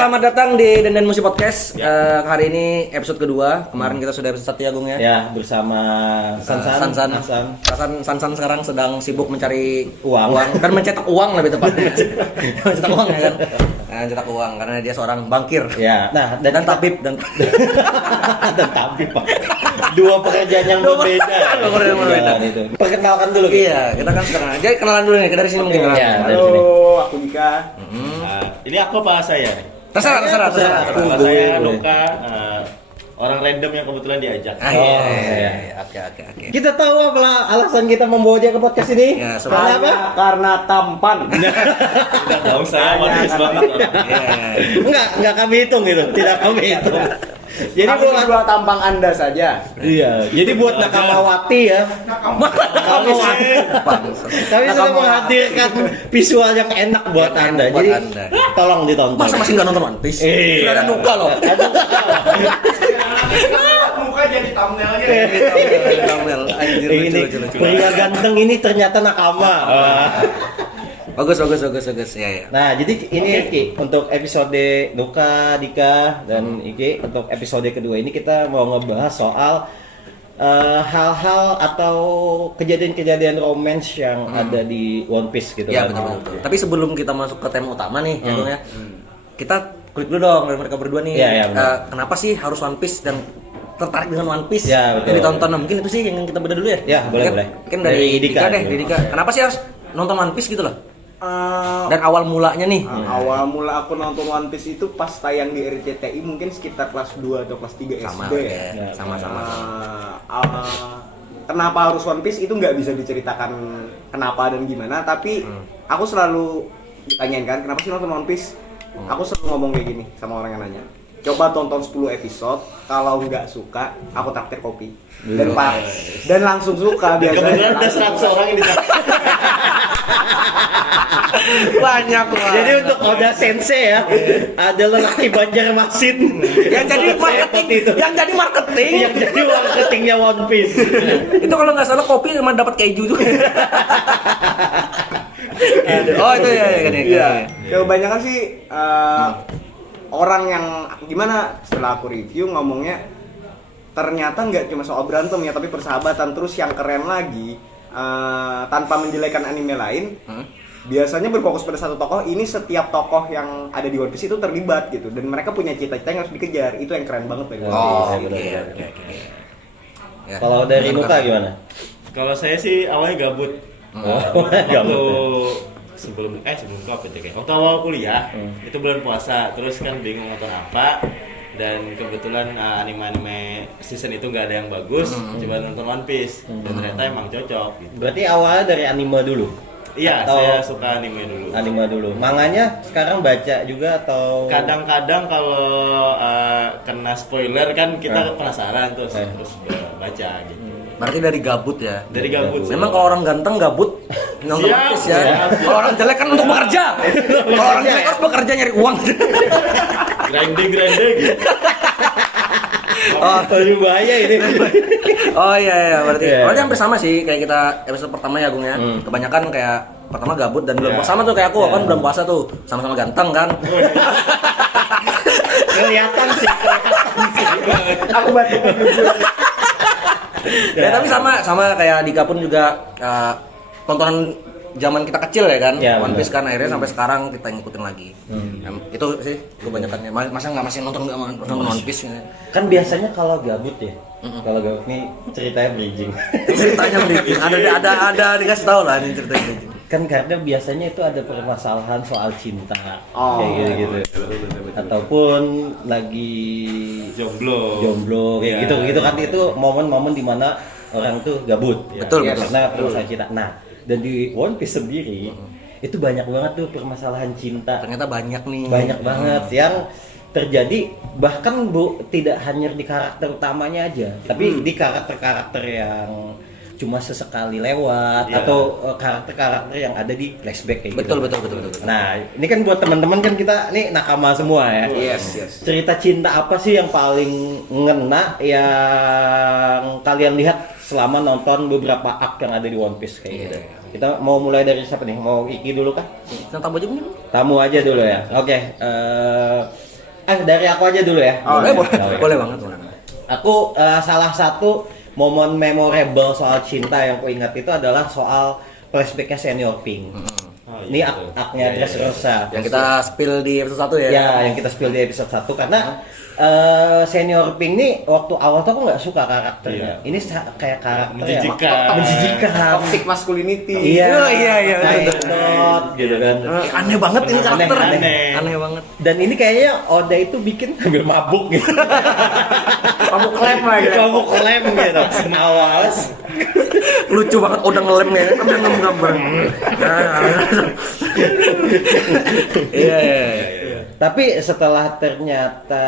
selamat datang di Denden Musik Podcast. Hari ini episode kedua. Kemarin kita sudah episode 1 ya, Gung ya. Ya, bersama Sansan sekarang sedang sibuk mencari uang dan mencetak uang lebih tepatnya. Mencetak uang ya kan. Mencetak uang karena dia seorang bankir. Ya. Nah, dan tabib dan tabib, Pak. Dua pekerjaan yang berbeda. Itu. Perkenalkan dulu. Iya, kita kan sekarang aja kenalan dulu nih dari sini mungkin. Ya, halo, aku Dika. Ini aku apa saya? Terserah. Nama saya Nuka, orang random yang kebetulan diajak. Oke. Kita tahu apa alasan kita membawa dia ke podcast ini? Ya, Karena apa? Karena tampan. Udah tahu saya manis banget. Enggak kami hitung gitu. Tidak kami hitung. Jadi Kami buat berdua tampang Anda saja. iya, jadi buat Nakamawati ya. Kami sudah menghadirkan visual yang enak buat Anda. buat Jadi Anda. tolong ditonton. Masa masih nggak nonton One Piece? Sudah ada Nuka loh. Muka jadi thumbnailnya. Kamel, anjir, Ini lucu. pria ganteng ini ternyata nakama. Bagus. Ya. Nah, jadi ini Ki, untuk episode Nuka, Dika, dan Iki untuk episode kedua ini kita mau ngebahas soal hal-hal atau kejadian-kejadian romance yang ada di One Piece gitu Ya kan. betul. Tapi sebelum kita masuk ke tema utama nih, ya Bung ya. Kita kulik dulu dong dari mereka berdua nih. Iya, benar. Kenapa sih harus One Piece dan tertarik dengan One Piece? Ya, betul. Yang ditonton. Nah, mungkin itu sih yang kita beda dulu ya. Ya, boleh. Mungkin dari Dika deh, dulu. dari Dika. Kenapa sih harus nonton One Piece gitu loh? Dan awal mulanya nih. Awal mula aku nonton One Piece itu pas tayang di RCTI mungkin sekitar kelas 2 atau kelas 3 Sama SD ya. Sama-sama. Kenapa harus One Piece itu nggak bisa diceritakan kenapa dan gimana, tapi aku selalu ditanyain kan kenapa sih nonton One Piece. Aku selalu ngomong kayak gini sama orang yang nanya, coba tonton 10 episode, kalau nggak suka aku traktir kopi. Dan langsung suka biasanya. Kebetulan ada 100 orang yang ditanya. Banyak lah. Jadi untuk Oda Sensei ya, adalah lelaki Banjarmasin yang jadi marketing, yang jadi marketingnya One Piece. Itu kalau nggak salah kopi cuma dapat keju juga. Oh itu ya kan ya. Iya. Kebanyakan sih orang yang gimana setelah aku review ngomongnya ternyata nggak cuma soal berantem ya, tapi persahabatan. Terus yang keren lagi, tanpa menjelekan anime lain, biasanya berfokus pada satu tokoh. Ini setiap tokoh yang ada di One Piece itu terlibat gitu, dan mereka punya cita-cita yang harus dikejar. Itu yang keren banget dari One Piece. Oke. Ya. Kalau dari Nuka gimana? Kalau saya sih awalnya gabut. Waktu sebelum COVID ya, waktu awal kuliah itu bulan puasa, terus kan bingung nonton apa, dan kebetulan anime season itu nggak ada yang bagus, coba nonton One Piece dan ternyata emang cocok gitu. Berarti awalnya dari anime dulu? Iya, Atau saya suka anime dulu. Anime dulu. Manganya sekarang baca juga atau? Kadang-kadang kalau kena spoiler kan kita penasaran terus baca gitu. Berarti dari gabut ya. Dari gabut. Memang kalau orang ganteng gabut nonton Siap, One Piece ya. siap. Kalau orang jelek kan untuk bekerja. Kalau orang jelek harus bekerja nyari uang. grinding gitu. Oh, bahaya ini. Oh iya berarti. Iya. Berarti hampir sama sih kayak kita episode pertama ya Gung ya. Kebanyakan kayak pertama gabut dan belum puasa sama tuh kayak aku kan belum puasa tuh. Sama-sama ganteng kan. Kelihatan sih. Aku bantu. Ya tapi sama kayak Dika pun juga tontonan zaman kita kecil ya kan, Ya, One Piece benar. kan akhirnya sampai sekarang kita ngikutin lagi. Itu sih kebanyakannya. Masa nggak masih nonton One Piece ya? Kan biasanya kalau gabut ya. Kalau gabut nih ceritanya bridging. Ceritanya begitu. Ada dikasih tahu lah ini ceritanya. Kan karena biasanya itu ada permasalahan soal cinta kayak gitu. Ataupun lagi jomblo kayak gitu kan, itu momen-momen dimana orang tuh gabut. Betul. Karena permasalahan cinta. Nah, dan di One Piece sendiri itu banyak banget tuh permasalahan cinta. Ternyata banyak nih. Banyak banget yang terjadi, bahkan tidak hanya di karakter utamanya aja, tapi di karakter-karakter yang cuma sesekali lewat atau karakter-karakter yang ada di flashback kayak Betul. gitu. Nah, ini kan buat teman-teman kan kita nih nakama semua ya. Yes. Cerita cinta apa sih yang paling ngena yang kalian lihat selama nonton beberapa arc yang ada di One Piece kayak gitu? Kita mau mulai dari siapa nih? Mau Iki dulu kah? Yang tamu aja mungkin. Tamu aja dulu ya. Oke. dari aku aja dulu ya. Oh, boleh, iya. boleh, Oh, iya. boleh banget. Boleh. Aku salah satu momen memorable soal cinta yang aku ingat itu adalah soal flashbacknya Senior Pink. Oh, Ini iya, betul. aknya Iya, iya, Dressrosa. Yang kita spill di episode 1 ya. Ya, yang kita spill di episode 1 karena Senior Pink nih waktu awal tuh aku nggak suka karakternya. Iya. Ini kayak karakter Menjijikan. yang menjijikan. Toxic masculinity. Iya, Iya, kayak betul. dot, gitu kan. Aneh banget ini Aneh, karakter. aneh. Aneh banget. Dan ini kayaknya Oda itu bikin sambil mabuk gitu. Kamu klaim lagi. Kamu klaim gitu. Awas. Lucu banget udah ngelem ya. Udah ngelem. Iya, iya, iya. Tapi setelah ternyata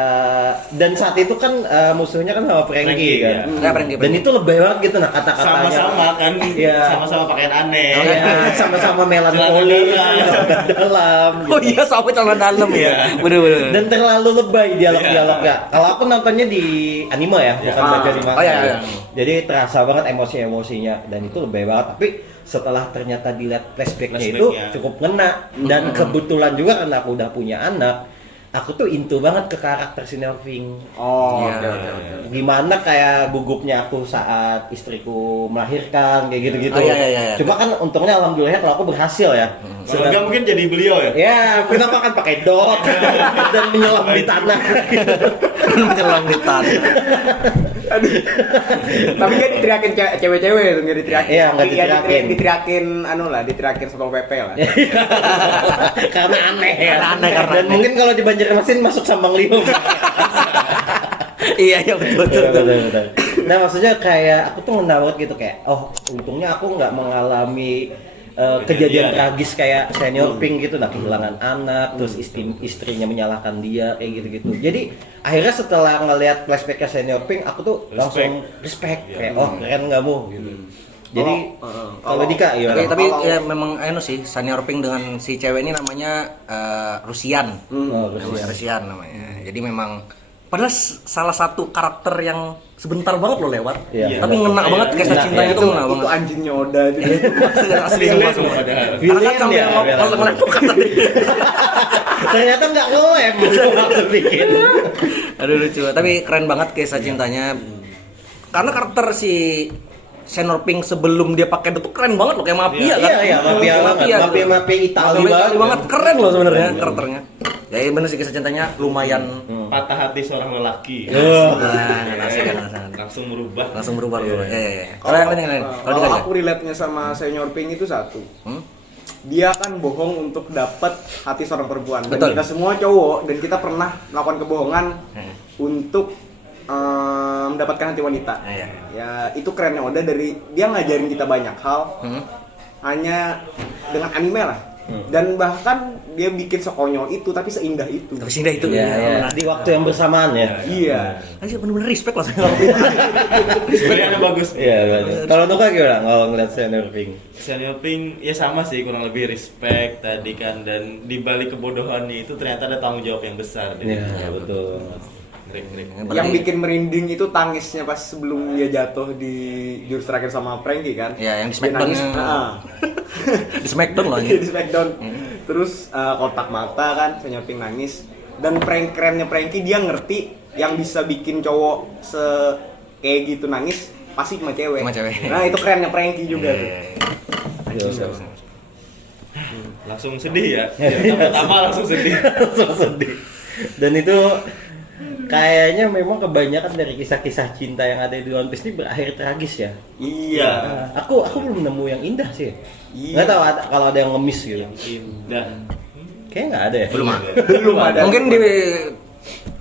dan saat itu kan musuhnya kan sama Frankie Frankie, kan. iya. Ya, Frankie. Dan itu lebih banget gitu nah kata-katanya. Sama-sama kan, Iya. sama-sama pakaian aneh. Iya, sama-sama melankoli, celana dalam. Oh gitu. iya, sampai celana dalam ya. Bener-bener. Dan terlalu lebay dialog-dialognya. Kalau aku nontonnya di anime ya, bukan Ah. baca di manga. Oh, iya, iya. Jadi terasa banget emosi-emosinya dan itu lebay banget. Tapi setelah ternyata dilihat flashbacknya itu Flashbacknya. cukup ngena dan kebetulan juga karena aku udah punya anak, aku tuh into banget ke karakter Senior Pink. Oh, Iya. oke oke oke. Gimana kayak gugupnya aku saat istriku melahirkan kayak gitu-gitu. Oh, iya, iya, iya. Cuma kan untungnya alhamdulillah kalau aku berhasil ya. Kalau enggak mungkin jadi beliau ya. Ya, kenapa kan pakai dot dan menyelam di tanah. Menyelam di tanah. Tapi kan diteriakin cewek-cewek itu nggak diteriakin. Iya, nggak Iya, diteriakin. diteriakin anu lah, diteriakin Satpol PP lah. Karena aneh ya. Karena aneh, karena Dan aneh. mungkin kalau di Banjarmasin masuk Sambang Liung. Iya, iya betul. Betul. Nah maksudnya kayak aku tuh ngena banget gitu kayak oh untungnya aku nggak mengalami kejadian tragis kayak Senior Pink gitu, nah kehilangan anak, terus istrinya menyalahkan dia kayak gitu-gitu. Jadi akhirnya setelah ngelihat flashbacknya Senior Pink, aku tuh langsung respect kayak oh keren nggak mu gitu. Jadi kalau Dika Tapi, gimana? tapi ya memang sih Senior Pink dengan si cewek ini namanya Rusian. Oh, Rusian namanya. Jadi memang padahal salah satu karakter yang sebentar banget lo lewat. Iya. Tapi ngena banget kisah Ngena, cintanya iya. itu ngena Itu banget. anjingnya Oda juga. Asli Villain semua semua. padahal. Karena kan Villain sambil ya, villain. melakukan tadi. Ternyata nggak ngelem waktu bikin. Aduh lucu. Tapi keren banget kisah cintanya. Karena karakter si Senior Pink sebelum dia pakai itu keren banget loh kayak mafia kan. Iya, mafia banget. Mafia Itali banget. Keren loh sebenarnya karakternya. Ya bener sih kisah cintanya lumayan Patah hati seorang lelaki. Langsung merubah. langsung berubah loh. Ya. Kalau yang lain. Kalau Kalau Dika aku relate-nya sama Senior Pink itu satu. Hmm? Dia kan bohong untuk dapat hati seorang perempuan. Dan Betul. kita semua cowok dan kita pernah melakukan kebohongan untuk mendapatkan hati wanita. Iya. Ya itu kerennya Oda dari dia ngajarin kita banyak hal hanya dengan anime lah. Dan bahkan dia bikin sekonyol itu tapi seindah itu. Tapi sih itu. Iya, di waktu yang bersamaan ya. Iya. Aja bener-bener respect lah Senior Pink. Sebenarnya bagus. Iya, betul. Kalau Nuka gimana kalau ngeliat Senior Pink? Senior Pink ya sama sih kurang lebih respect tadi kan, dan di balik kebodohannya itu ternyata ada tanggung jawab yang besar. Iya, betul. Ngeri. Yang bikin merinding itu tangisnya pas sebelum dia jatuh di jurus terakhir sama Frankie kan. Iya, yang di Dia Smackdown. nangis, Di Smackdown loh di ini. Smackdown. Terus kotak mata kan, Senior Pink nangis. Dan kerennya Frankie dia ngerti yang bisa bikin cowok kayak gitu nangis pasti cuma cewek. Cuma cewek. Nah itu kerennya Frankie juga tuh. Iya. Langsung sedih ya. Pertama langsung sedih. Langsung sedih. Dan itu kayaknya memang kebanyakan dari kisah-kisah cinta yang ada di One Piece ini berakhir tragis ya. Iya. Aku belum nemu yang indah sih. Iya. Nggak tahu kalau ada yang ngemis gitu. Indah. Kayaknya nggak ada ya. Belum ada. Mungkin di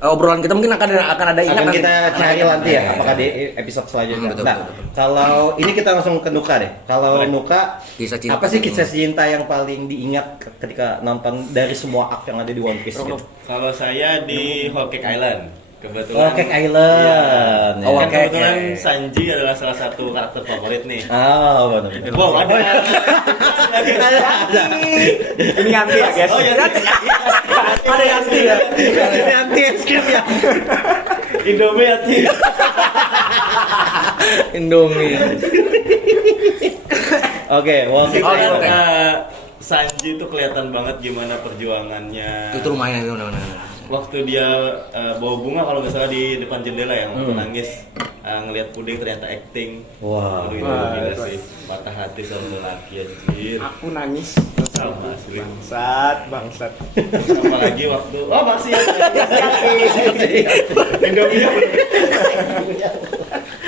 obrolan kita mungkin akan ada ingat Akan nanti. kita cari nanti ya, apakah di episode selanjutnya. Betul, Nah, betul. kalau ini kita langsung ke Nuka deh. Kalau Nuka, Kisah cinta. apa sih kisah cinta yang paling diingat ketika nonton dari semua arc yang ada di One Piece? Gitu? Kalau saya di Whole Cake Island. Kebetulan. Oh, Cake Island. Iya. Ya. Kan Cake, kebetulan ya. Sanji adalah salah satu karakter favorit nih. Oh, benar. Wow, ada. Ini nanti ya guys. Oh ya, Ada yang asli ya. Ini anti escape ya. Indomie hati. Indomie. Oke, Cake Oke, Island. oke. Sanji itu kelihatan banget gimana perjuangannya. Itu rumahnya itu benar-benar. waktu dia bawa bunga kalau nggak salah di depan jendela yang waktu nangis ngelihat Puding ternyata acting. Wah. Aduh, itu gila sih, patah hati sama lelaki anjir. Aku nangis. Sama asli. Bangsat. Apalagi waktu masih Indomie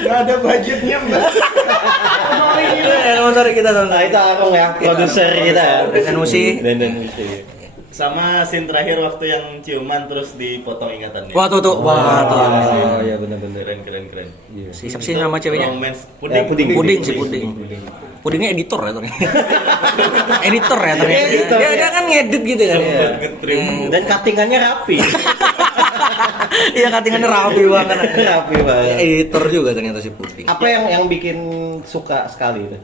Nggak ada budgetnya, Mbak. Sorry kita Nah itu Akong ya, produser kita. Dan Musi. Dan Musi. sama scene terakhir waktu yang ciuman terus dipotong ingatannya. Wah tuh. Oh iya benar-benar. Keren. Si siapa sih nama ceweknya? Romance Puding. Puding. Pudingnya editor ya ternyata. Editor ya ternyata. Editor, Dia kan ngedit gitu kan. Ngetrim. Dan cuttingannya rapi. Iya cuttingannya rapi banget. Rapi banget. Editor juga ternyata si Puding. Apa yang bikin suka sekali itu?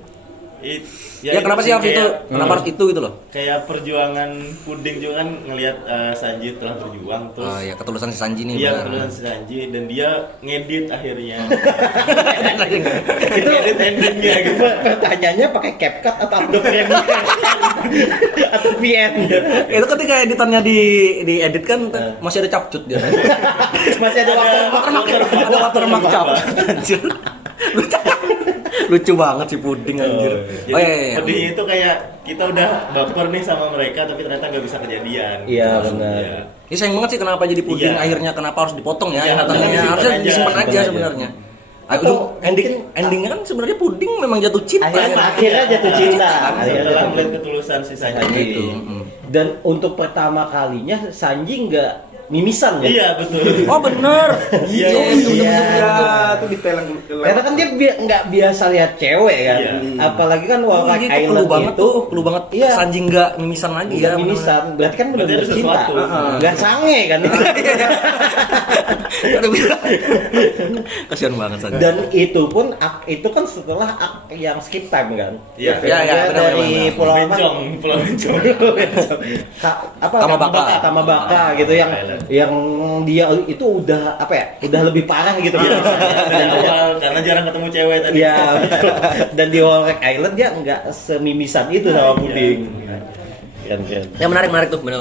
Ya kenapa sih harus itu? Kenapa harus itu gitu loh? Kayak perjuangan Puding juga kan ngelihat Sanji telah berjuang terus. Oh ya ketulusan si Sanji nih. Iya, benar. ketulusan si Sanji dan dia ngedit akhirnya. Itu Edit endingnya gitu. pertanyaannya pakai CapCut atau Adobe Premiere atau VN? Itu ketika editannya di edit kan masih ada capcut dia. Masih ada Ada watermark capcut. Anjir. Lucu banget si Puding anjir. Jadi pedihnya itu kayak kita udah baper nih sama mereka tapi ternyata nggak bisa kejadian. Iya, benar. Ya. Ini sayang banget sih kenapa jadi Puding Iya. akhirnya kenapa harus dipotong ya Iya, ingatannya. Harusnya disimpan disimpan aja. aja sebenarnya. Atau Endingnya kan sebenarnya Puding memang jatuh cinta. Akhirnya jatuh cinta. Setelah melihat ketulusan si Sanji. Gitu. Dan untuk pertama kalinya Sanji nggak mimisan ya? Iya betul. Oh bener. Iya, Ya, itu detail yang Karena kan dia nggak biasa lihat cewek kan, Iya. Apalagi kan Oh, Wallride itu Island clue banget. Iya. Sanji nggak mimisan lagi nggak ya. mimisan, berarti kan Berarti benar-benar ada cinta, sesuatu. nggak sange kan? Kasian banget Sanji. Dan itu pun itu kan setelah yang skip time kan? Iya. Iya, Dia benar, dari benar. Pulau apa? Pulau Bencong. Kamabaka gitu yang dia itu udah apa ya? Udah lebih parah gitu Iya, ya. dari awal karena jarang ketemu cewek tadi. Iya, betul. Dan di Wallride Island dia nggak semimisan itu sama Puding. Keren. Ya menarik tuh benar.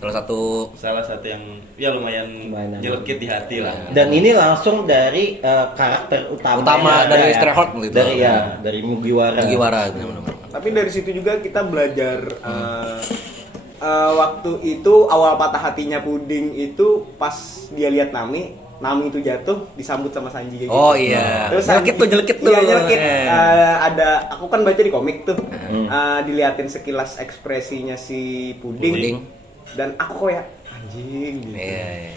Salah Salah satu yang ya lumayan jelekit di hati lah. Dan ini langsung dari karakter Utama dari Stray Heart gitu. Dari Mugiwara. Mugiwara benar. Tapi dari situ juga kita belajar waktu itu awal patah hatinya Puding itu pas dia lihat Nami itu jatuh disambut sama Sanji kayak gitu. Oh iya. Terus Nyelekit tuh. Iya, nyelekit. Iya. Ada aku kan baca di komik tuh. Diliatin sekilas ekspresinya si Puding. Dan aku kayak anjing gitu. Iya.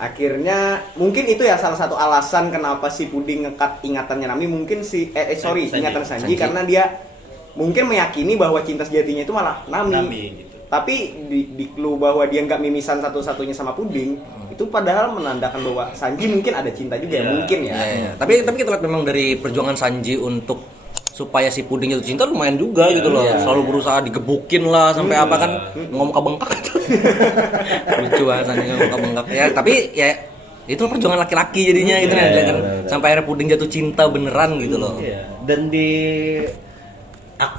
Akhirnya mungkin itu ya salah satu alasan kenapa si Puding ngekat ingatannya Nami mungkin Sanji. ingatan Sanji karena dia mungkin meyakini bahwa cinta sejatinya itu malah Nami gitu. tapi di clue bahwa dia nggak mimisan satu-satunya sama Puding itu padahal menandakan bahwa Sanji mungkin ada cinta juga ya mungkin ya. Iya. Tapi kita lihat memang dari perjuangan Sanji untuk supaya si Puding jatuh cinta lumayan juga gitu loh. Selalu berusaha digebukin lah sampai apa kan ngomong bengkak gitu. Lucu banget Sanji ngomong bengkak. Ya tapi ya itu perjuangan laki-laki jadinya gitu kan. Sampai akhirnya Puding jatuh cinta beneran gitu loh. Iya. Dan di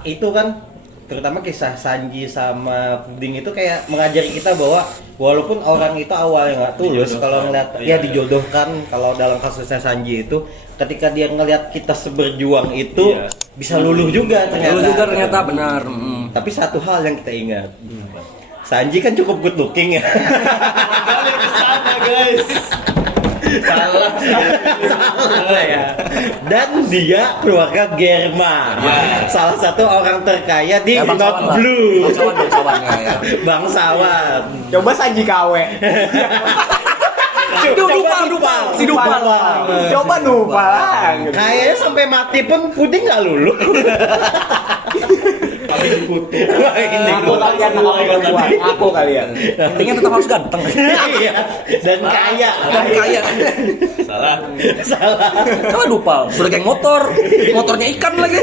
itu kan terutama kisah Sanji sama Puding itu kayak mengajari kita bahwa walaupun orang itu awalnya nggak tulus kalau ngeliat dijodohkan, kalau dalam kasusnya Sanji itu ketika dia ngelihat kita seberjuang itu bisa luluh juga ternyata. Benar. Tapi satu hal yang kita ingat, Sanji kan cukup good looking ya. Balik ke sana guys. Salah ya. Dan dia keluarga Germa, salah satu orang terkaya di Not Blue. Bangsawan ya. Bangsawan. Coba Sanji KW. Dupal. Coba Nupal. Kayaknya sampai mati pun Puding nggak lulu. Aku kalian. Intinya tetap harus ganteng. Iya. Dan kaya. Salah. Coba Dupal, sudah geng motornya ikan lagi.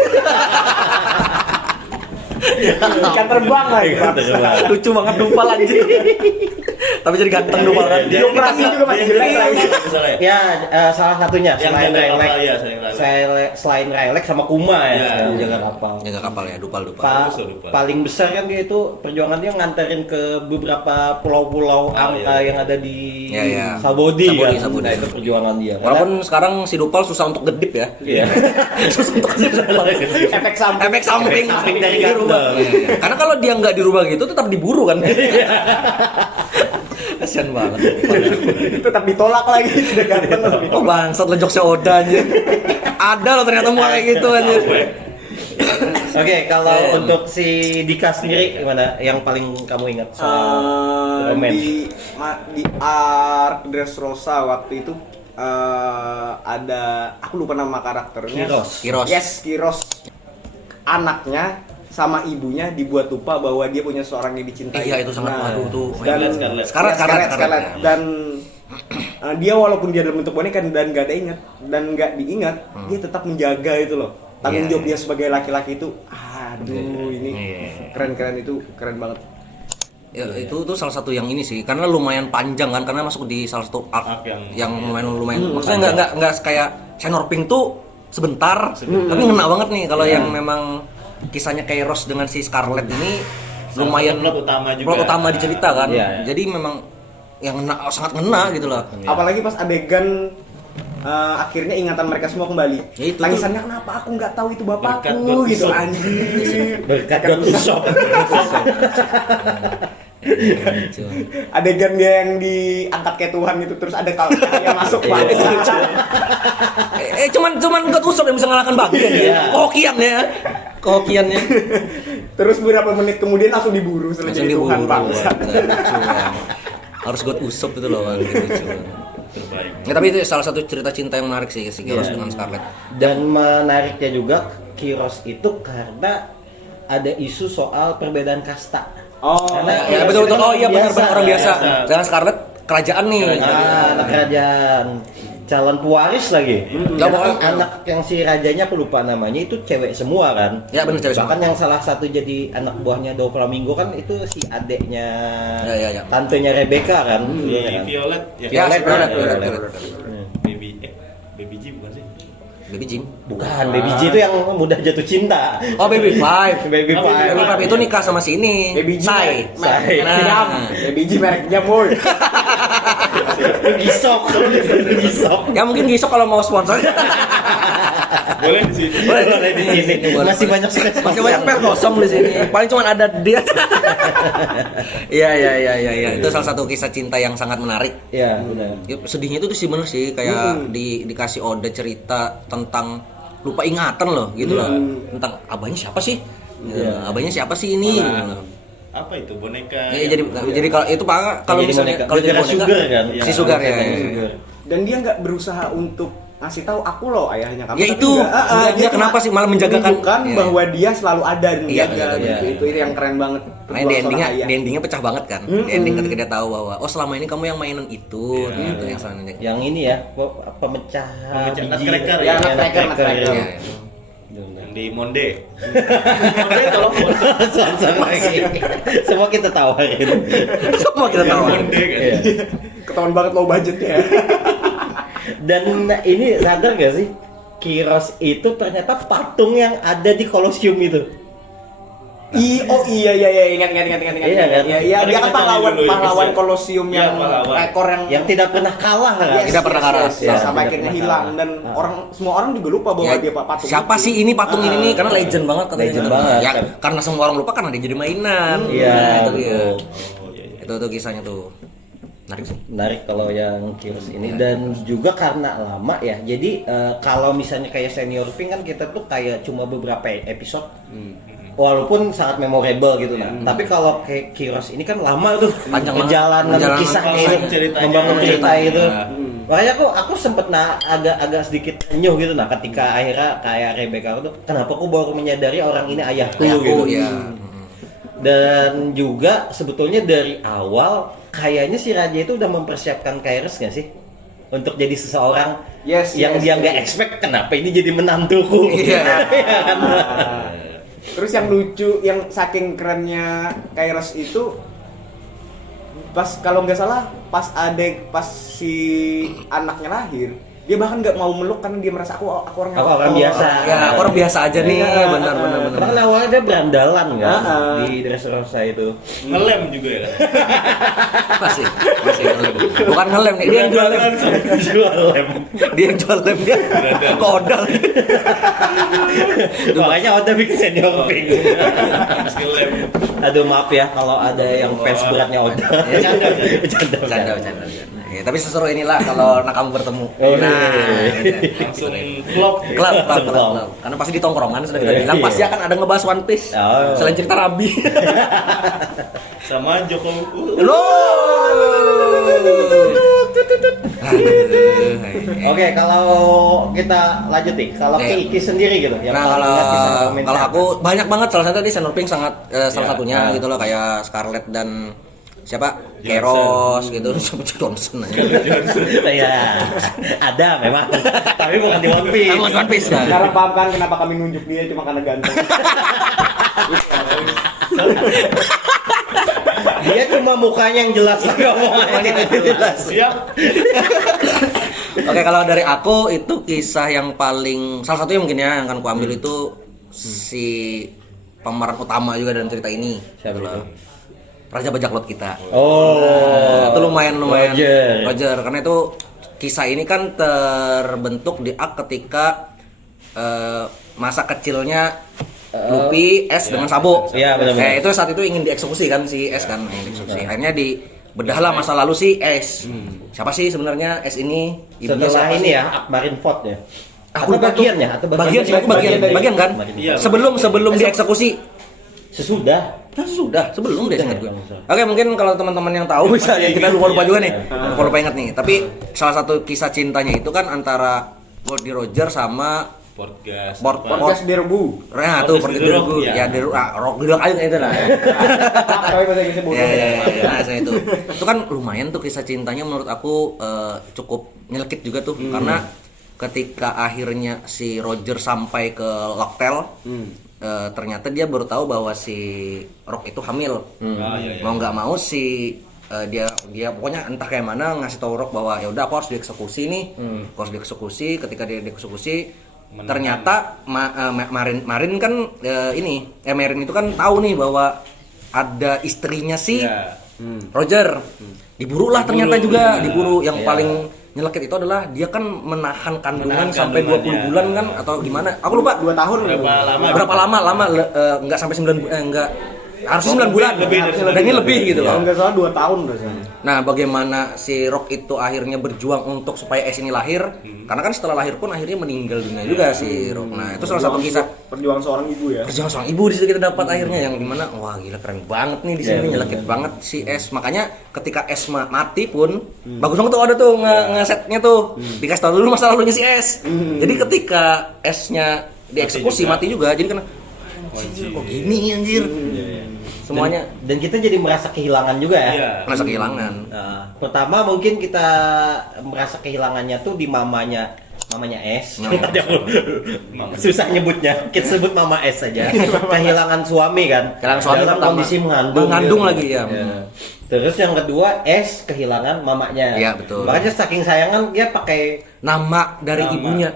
Ikan terbang lagi. Lucu banget Dupal anjing. Tapi jadi ganteng Dupal kan. Di operasi juga masih jelek lagi. Misalnya. Ya, salah satunya Yang selain jaga Rylek, kapal, iya, selain Rylek. selain Rylek sama Kuma ya, Iya. yang jaga kapal. Jaga kapal ya, Dupal. Pa- Lupa. paling besar kan dia itu perjuangannya nganterin ke beberapa pulau-pulau angka yang ada di Iya, iya. Sabodi kan. Sabodi. Nah, itu perjuangan dia. Walaupun sekarang si Dupal susah untuk gedip ya. Iya. Susah untuk gedip. Efek samping. Efek samping. samping dari dirubah. ganteng. Iya. Karena kalau dia nggak dirubah gitu tetap diburu kan. Kasian banget. Tetap ditolak lagi sudah ganteng. Oh bangsat lo jokesnya Oda aja. Ada loh ternyata mual kayak gitu aja. Oke, kalau untuk si Dika sendiri gimana? Yang paling kamu ingat soal romance? Di arc Dressrosa waktu itu ada aku lupa nama karakternya. Kiros. Yes, Kiros. Anaknya sama ibunya dibuat lupa bahwa dia punya seorang yang dicintai. Iya itu sangat waduh tuh. Dan Scarlet. Dan dia walaupun dia dalam bentuk boneka dan gak ada ingat dan gak diingat, dia tetap menjaga itu loh. Tanggung Iya, jawab iya. dia sebagai laki-laki itu, aduh ini Iya. keren itu keren banget. Ya, itu tuh salah satu yang ini sih karena lumayan panjang kan karena masuk di salah satu arc Arc yang lumayan maksudnya nggak kayak Shenor Pink tuh sebentar tapi ngena banget nih kalau yang memang kisahnya Kairos dengan si Scarlet ini lumayan plot utama juga. plot utama dicerita kan Iya. jadi memang yang sangat ngena gitu loh. Apalagi pas adegan akhirnya ingatan mereka semua kembali. Ya, itu Tangisannya kenapa aku nggak tahu itu Berkat bapakku God gitu Usop. anjir. Berkat God Usop. Adegan dia yang diangkat kayak Tuhan gitu terus ada yang masuk Iya. banget. cuman God Usop yang bisa ngalahkan bagian Iya. ya. Kokiannya. Terus beberapa menit kemudian langsung diburu Langsung jadi Tuhan diburu. bangsa. Harus God Usop itu loh kan lucu. Terbaik. Ya, tapi itu salah satu cerita cinta yang menarik sih si Kiros dengan Scarlet. Dan menariknya juga Kiros itu karena ada isu soal perbedaan kasta. Oh, Karena Ya Kiros betul itu betul. kan Oh iya benar biasa. benar orang biasa. biasa. Dengan Scarlet kerajaan nih. Anak kerajaan, calon pewaris lagi. Ya, Bahkan pokoknya- anak yang si rajanya aku lupa namanya itu cewek semua kan. Ya, bener, cewek Bahkan semua. yang salah satu jadi anak buahnya Doflamingo kan itu si adeknya Ya. tantenya Rebecca kan. Iya kan? Violet Ya, Violet, si Violet, Violet. Violet. Baby G bukan sih? Baby Jin. Bukan, Baby G itu yang mudah jatuh cinta. Oh Baby Five. Baby Oh, Five. Baby Five itu nikah sama si ini. Baby G Sai. merek Nah. jam. Baby G merek jam, boy. Gisok, Gisok. Ya mungkin Gisok kalau mau sponsor. Boleh di sini. Boleh di sini. Boleh. Masih banyak space. Masih banyak per kosong di sini. Paling cuma ada dia. Iya. Itu salah satu kisah cinta yang sangat menarik. Iya, benar. Ya, sedihnya itu tuh sih bener sih kayak dikasih Oda cerita tentang lupa ingatan loh gitu loh tentang abahnya siapa sih. Gitu. Abahnya siapa sih ini? Gitu loh. Apa itu boneka? Ya, jadi kalau itu Pak kalau Jadi misalnya boneka. kalau jadi Gara-gara boneka Sugar kan? si Sugar ya. Sugar. Dan dia nggak berusaha untuk ngasih tahu aku loh ayahnya kamu. Ya tapi itu, nggak, dia cuma kenapa sih malah menjagakan? menunjukkan Iya. bahwa dia selalu ada dan Iya, menjaga iya, gitu. Itu yang keren banget. Makanya di Perjuangan endingnya, seorang ayah. di endingnya pecah banget kan. Di ending ketika dia tahu bahwa oh selama ini kamu yang mainan itu, gitu yang selama ini. Yang ini ya, pemecah Pemecah biji. nutcracker ya, Iya, nutcracker. nutcracker. Iya, iya. Yang di Monde. Sama lagi. Semua kita tawarin. Semua kita tahu. Monde kan. Iya. Ketahuan banget low budgetnya. Dan ini sadar gak sih, Kiros itu ternyata patung yang ada di Colosseum itu. Oh iya ingat. Iya, kan? Iya, dia kan pahlawan Dulu ya, pahlawan bisa. Kolosium Iya, yang pahlawan. rekor yang Tidak pernah kalah kan? Tidak pernah kalah. Iya, sampai tidak akhirnya pernah hilang kalah. dan semua orang juga lupa bahwa Ya, dia patung. siapa itu. sih ini patung ini nih? Karena legend banget katanya. Legend gitu. banget, Ya, kan. karena semua orang lupa karena dia jadi mainan. Iya, Nah, itu dia. betul. Oh iya. Itu tuh kisahnya tuh. Menarik sih. Menarik kalau yang Kiros ini dan juga karena lama ya. Jadi kalau misalnya kayak Senior Pink kan kita tuh kayak cuma beberapa episode. Walaupun sangat memorable gitu nah. Tapi kalau kayak Kiros ini kan lama tuh Panjang banget. perjalanan Perjalanan kisahnya membangun itu, ceritanya. membangun cerita Ceritanya. itu. Nah. Makanya aku sempet agak sedikit nyuh gitu nah ketika akhirnya kayak Rebecca tuh kenapa aku baru menyadari orang ini ayahku Ayahku, gitu. ya. Dan juga sebetulnya dari awal kayaknya si Raja itu udah mempersiapkan Kairos nggak sih untuk jadi seseorang yang dia nggak expect kenapa ini jadi menantuku. Iya. Iya kan? Terus yang lucu, yang saking kerennya Kairos itu pas kalau nggak salah pas si anaknya lahir, dia bahkan nggak mau meluk karena dia merasa aku orang yang Aku orang biasa. Ya, aku orang biasa aja nih, Iya, benar. Karena awalnya dia berandalan kan Heeh. di Dressrosa itu. Ngelem juga ya kan? Masih ngelem. Bukan ngelem nih, dia yang jual lem. Jual lem. Dia yang jual lem dia. Kodal. Makanya Oda bikin senior pink. Habis ngelem. Aduh maaf ya kalau ada yang fans beratnya Oda. Bercanda. Ya, tapi seseru inilah kalau anak kamu bertemu. Oh, Nah, Langsung klop. klub. Klub. Karena pasti di tongkrongan sudah kita bilang pasti akan ada ngebahas One Piece. Oh. Selain cerita Rabi. Sama Joko. Oke, kalau kita lanjut nih, kalau Oke. Iki sendiri gitu, yang Nah, paling ingat bisa komen kalau siapa? aku banyak banget, salah satu di Senior Pink sangat salah Ya, satunya nah. gitu loh, kayak Scarlett dan siapa? Johnson. Keros gitu, sama Johnson aja. ya ada memang, tapi bukan di One Piece. Sama One Piece kan. sekarang paham kan kenapa kami nunjuk dia cuma karena ganteng. Dia cuma mukanya yang jelas, ngomongnya tidak jelas. Siap. Oke, kalau dari aku itu kisah yang paling salah satunya mungkin ya yang akan kuambil itu si pemeran utama juga dalam cerita ini. Siapa Itulah itu? Raja Bajak Laut kita. Oh, Itu lumayan Roger. karena itu kisah ini kan terbentuk di arc ketika masa kecilnya Luffy, S dengan Sabo. Iya, benar-benar. Itu saat itu ingin dieksekusi kan si S kan, ingin dieksekusi. Akhirnya dibedahlah masa lalu si S. Siapa sih sebenarnya S ini? Ibunya Setelah siapa ini sih? ya, Marineford ya. Aku Atau lupa tuh. bagian ya, atau bagian sih, aku bagian kan. Iya. Sebelum dieksekusi. Sesudah. Sebelum deh Sudah ingat ya, gue. kalau nggak Oke, mungkin kalau teman-teman yang tahu bisa kita lupa juga nih. Lupa ingat nih. Tapi salah satu kisah cintanya itu kan antara Goldie Roger sama Podcast. Podcast Derobu. Nah, tuh Podcast pergi The dulu. Rock, ya. Ya, The Rock, Rock The Rock aja itu lah. Tapi bahasa Inggrisnya bodoh. Ya. Nah, saya itu kan lumayan tuh kisah cintanya menurut aku cukup nyelekit juga tuh karena ketika akhirnya si Roger sampai ke Locktail ternyata dia baru tahu bahwa si Rock itu hamil. Iya. Mau nggak mau si dia pokoknya entah kayak mana ngasih tahu Rock bahwa ya udah aku harus dieksekusi nih. Aku harus dieksekusi. Ketika dia dieksekusi ternyata Marin kan Marin itu kan tahu nih bahwa ada istrinya si Iya. Roger. Diburulah ternyata Diburu, juga, iya. diburu. Yang Iya. paling nyelekit itu adalah dia kan menahan kandungan Menahan sampai 20 kandungannya. bulan kan atau gimana? Aku lupa. 2 tahun. Berapa lama? Berapa lama? Enggak sampai 9 bulan, enggak. Harusnya 9 bulan. Lebih dari 9 Dan ini bulan. lebih gitu Kalau loh. nggak salah 2 tahun rasanya. Nah, bagaimana si Rock itu akhirnya berjuang untuk supaya S ini lahir? Karena kan setelah lahir pun akhirnya meninggal dunia juga si Rock. Nah, itu salah satu kisah Perjuangan seorang ibu ya. perjuangan seorang ibu di situ kita dapat akhirnya yang dimana wah gila keren banget nih di sini nyelekit banget si S. Makanya ketika S mati pun bagus banget tuh ada tuh ngesetnya tuh dikasih tahu dulu masa lalunya si S. Jadi ketika S-nya dieksekusi mati juga jadi kena anjir kok gini anjir. Semuanya Dan kita jadi merasa kehilangan juga ya. Iya. merasa kehilangan. Nah, pertama mungkin kita merasa kehilangannya tuh di mamanya S. Susah nyebutnya. Kita sebut mama S saja. Kehilangan suami kan. Kehilangan suami dalam pertama. kondisi mengandung. Mengandung gitu. lagi, ya. Terus yang kedua S kehilangan mamanya. Iya, betul. Makanya saking sayangan dia pakai Nama dari Nama. ibunya.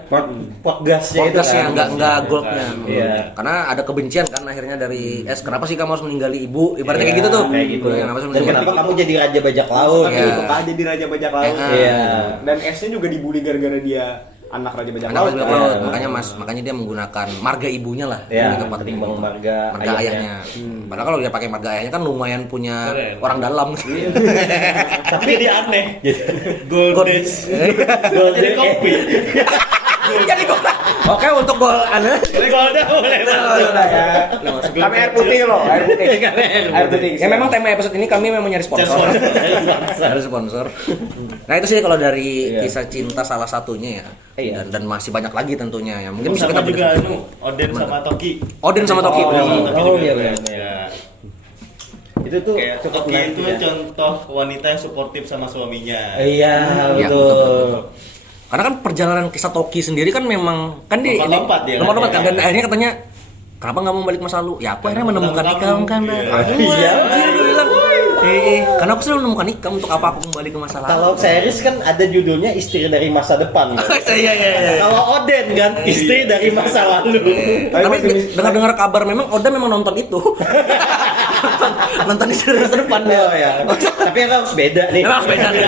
pot gasnya itu Podcastnya kan. nggak goldnya. Iya. Karena ada kebencian kan akhirnya dari S. Kenapa sih kamu harus meninggali ibu? Ibaratnya kayak gitu tuh. Kayak gitu. Kenapa sih Dan meninggali kenapa ibu? kamu jadi raja bajak laut? Iya. Untuk aja di Raja Bajak Laut. Iya. Dan S-nya juga dibully gara-gara dia anak Raja Bajak Anak Laut. Bajak kan? Laut. Makanya dia menggunakan marga ibunya lah. Iya, Lebih tepatnya. ketimbang marga ayahnya. Padahal kalau dia pakai marga ayahnya kan lumayan punya Keren. orang dalam. Tapi dia aneh. Golden. Jadi kopi. Jadi gol. Oke untuk gol Anda. Golden boleh masuk. Kami air putih loh, air putih. Air putih. Ya memang tema episode ini kami memang nyari sponsor. Nyari sponsor. Nah itu sih kalau dari Iya. kisah cinta salah satunya ya. Iya. Dan masih banyak lagi tentunya ya. Mungkin bisa Sama kita juga bedah. anu, Oden sama Toki. Odin sama Toki. Oh, benar. iya. Oh, iya, benar. Ya. Itu tuh Kayak cukup Toki menarik itu ya. contoh wanita yang suportif sama suaminya. Iya, Iya, betul. betul. Karena kan perjalanan kisah Toki sendiri kan memang kan di Lompat-lompat dia kan. lompat-lompat kan Iya. dan akhirnya katanya kenapa nggak mau balik masa lalu? Ya aku akhirnya menemukan ikam kan. Iya. Karena aku selalu menemukan ikam, untuk apa aku kembali ke masa lalu? Kalau series kan ada judulnya Istri dari Masa Depan. Iya. Kalau Oden kan istri dari masa lalu. Tapi dengar-dengar kabar memang Oda memang nonton itu. Nonton Istri dari Masa Depan. Oh ya. Tapi yang harus beda nih. Memang harus beda nih.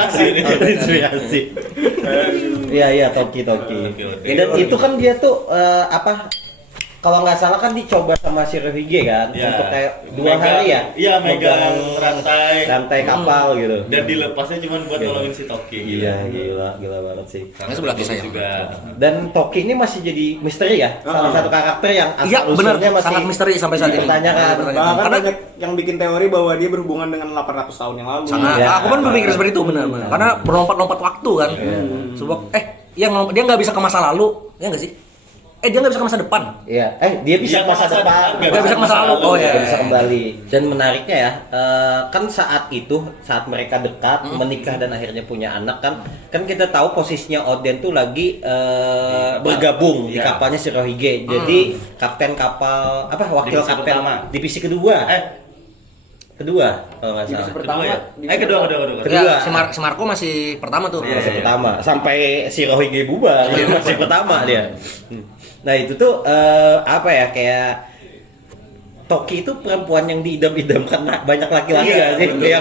Inspirasi. Iya, Toki. Oke. Dan itu kan dia tuh kalau nggak salah kan dicoba sama Shirohige kan Ya. untuk kayak 2 hari ya. Iya, megang rantai kapal gitu. Dan dilepasnya cuma buat nolongin si Toki. Iya, gila banget sih. Ini sebelah kisah ya. juga. Dan Toki ini masih jadi misteri ya, salah satu karakter yang Iya, benar. asal-usulnya masih Sangat misteri sampai saat ini. dipertanyakan. Bahkan Karena banyak yang bikin teori bahwa dia berhubungan dengan 800 tahun yang lalu. sangat. Ya. Aku kan berpikir seperti itu benar. Karena berlompat-lompat waktu kan. Sebuah dia nggak bisa ke masa lalu, ya nggak sih? Dia nggak bisa ke masa depan. Iya, dia bisa Iya, ke masa masa depan, depan, nggak bisa ke masa lalu. Oh ya. nggak bisa kembali. Dan menariknya ya, kan saat mereka dekat menikah dan akhirnya punya anak kan kita tahu posisinya Oden tuh lagi bergabung di Iya. kapalnya Shirohige. Jadi kapten kapal wakil Divisi kapten pertama. divisi kedua kalau nggak Divisi salah. pertama. Kedua. Ya, si Marco masih pertama tuh. Masih pertama sampai Shirohige bubar masih pertama dia. Nah itu tuh kayak Toki itu perempuan yang diidam-idamkan banyak laki-laki Iya, gak sih